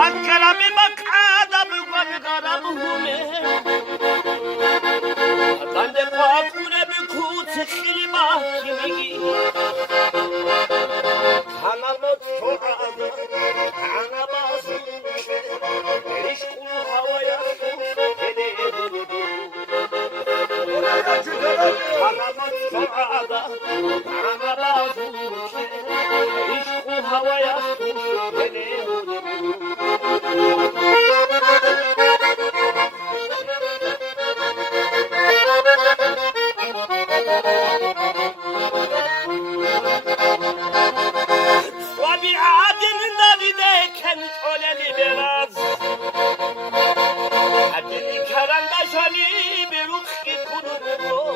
بكرم مقعد بقرب همه بند قاقونه بکوت خیلی میگی Kanamot soğadı, kanamazı Eriş kulu havaya hele vurdu Kanamot soğadı, kanamazı Eriş kulu havaya hele vurdu öleli biraz Adili karandaşani bir ruhki kurumu